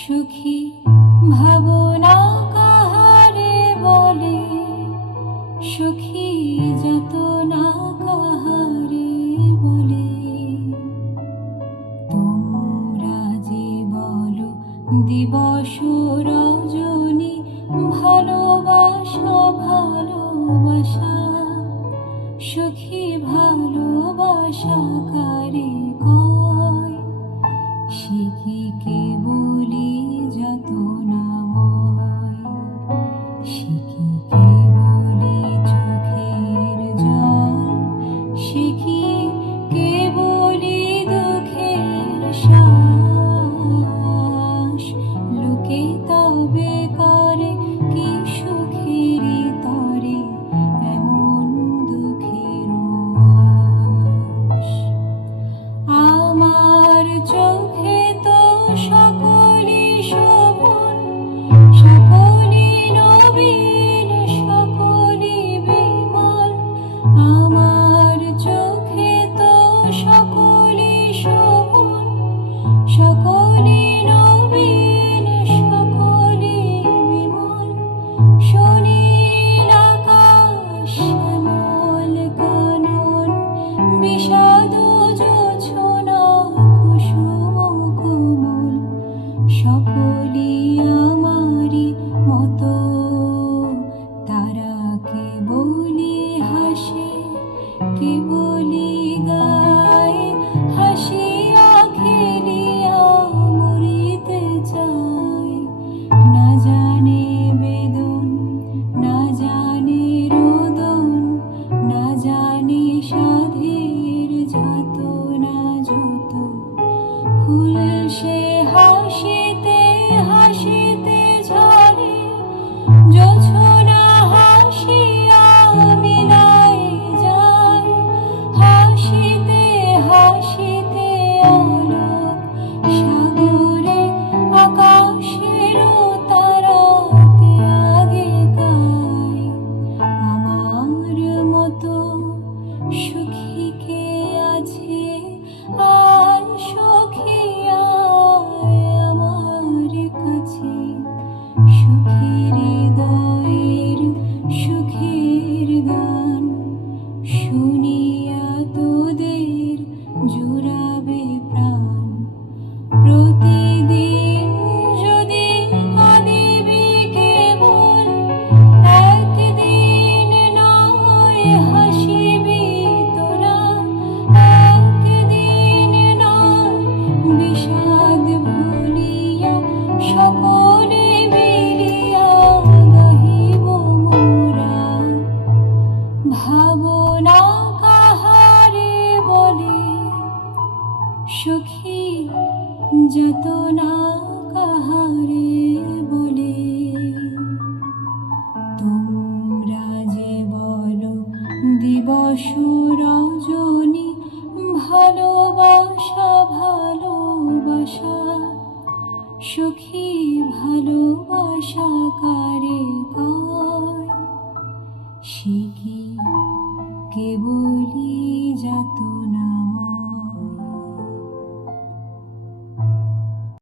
সুখী ভাবনা কাহারে বলে, সুখী যাতনা কাহারে বলে। তোমরা যে বলো দিবস রজনী, ভালোবাসা ভালোবাসা, সুখী ভালোবাসা কারে কয়? সে কি কেবলি যাতনাময়? সে কি কেবলি চোখের জল? সে কি কেবলি দুঃখের শ্বাস? লোকে তবে করে কি সুখেরই তরে এমন দুঃখের আশ? আমার চোখে তো সকলই শোভন, সকলই নবীন, সকলই বিমল। আমার চোখে তো সকলই শোভন, সকলই নবীন, সকলই বিমল। সুনীল আকাশ, শ্যামল কানন, বিষাদ জোছনা, কুসুম কোমল, সকলই আমারই মতো। তারা কেবলি হাসে, কেবলি গায়, হাসিয়া খেলিয়া মরিতে চায়। না জানে বেদন, না জানে রোদন, না জানে সাধের যাতনা যত। ফুল সে হাসিতে হাসিতে ঝরে, জোছনা হাসিয়া মিলায় যায়। হাসিতে হাসিতে আলোক সাগরে, আকাশেরও তারাতে আগে গায়। আমার মতো সুখী কে আছে? আয় সখী আয় আমার কাছে। সুখের হৃদয়ের সুখের গান শুনিয়া তোদের জুড়াবে প্রাণ। প্রতিদিন যদি কাঁদিবি কেবল, একদিন নয় হাসিবি তোরা। একদিন নয় বিষাদ ভুলিয়া, সকলে মিলিয়া গাহিব মোরা। ভাবনা কাহারে বলে, সুখী যাতনা কাহারে বলে। তোমরা যে বলো দিবস রজনী, ভালোবাসা ভালোবাসা, সুখী ভালোবাসা কারে কয়?